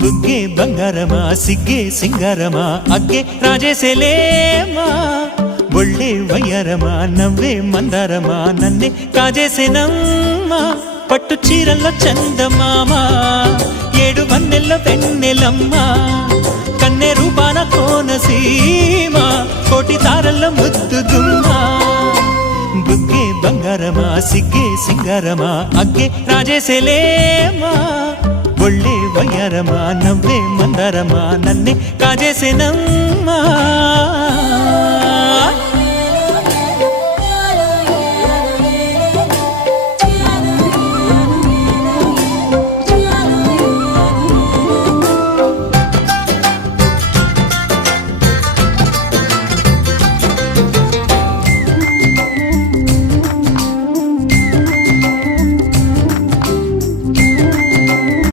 బుగ్గే బంగారమా సిగ్గే సింగారమా అగ్గే రాజేసేలేమా ఒళ్ళే వయ్యారమా నవ్వే మందారమా నన్నే కాజేసేనమ్మా పట్టు చీరల్లో చందమామా ఏడు వన్నెల్లో వెన్నెలమ్మా కన్నె రూపాన కోనసీమ కోటి తారల్లో ముద్దుగుమ్మా బుగ్గే బంగారమా సిగ్గే సింగారమా అగ్గే రాజేసేలేమా ఒళ్ళే వయ్యారమా నవ్వే మందారమా నన్నే కాజేసేనమ్మా